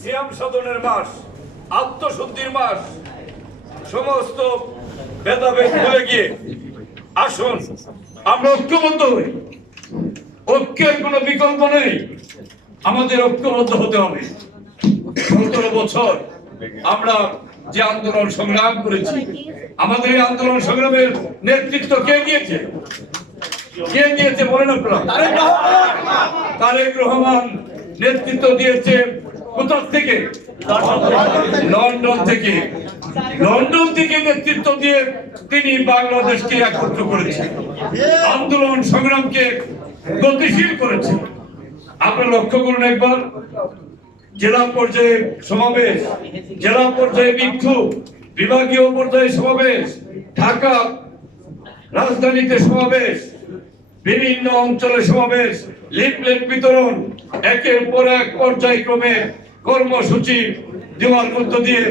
সিয়াম সাধনের মাস, আত্মশুদ্ধির মাস। সমস্ত ভেদাভেদ ভুলে গিয়ে আসুন আমরা ঐক্যবদ্ধ হই। ঐক্যের কোনো বিকল্প নেই, আমাদের ঐক্যবদ্ধ হতে হবে। ১৭ বছর আমরা যে আন্দোলন সংগ্রাম করেছি, আমাদের এই আন্দোলন সংগ্রামের নেতৃত্ব কে দিয়েছে? কে দিয়েছে বলেন আপনারা? তারেক রহমান নেতৃত্ব দিয়েছে কোথা থেকে? লন্ডন থেকে। লন্ডন থেকে নেতৃত্ব দিয়ে তিনি বাংলাদেশকে একত্র করেছেন, আন্দোলন সংগ্রামকে গতিশীল করেছেন। আপনারা লক্ষ্য করুন একবার, জেলা পর্যায়ে সমাবেশ, জেলা পর্যায়ে বিক্ষোভ, বিভাগীয় পর্যায়ে সমাবেশ, ঢাকা রাজধানীতে সমাবেশ, বিভিন্ন অঞ্চলে সমাবেশ, লিফলেট বিতরণ, একের পর এক পর্যায়ক্রমে কর্মসূচি দেওয়ার মধ্য দিয়ে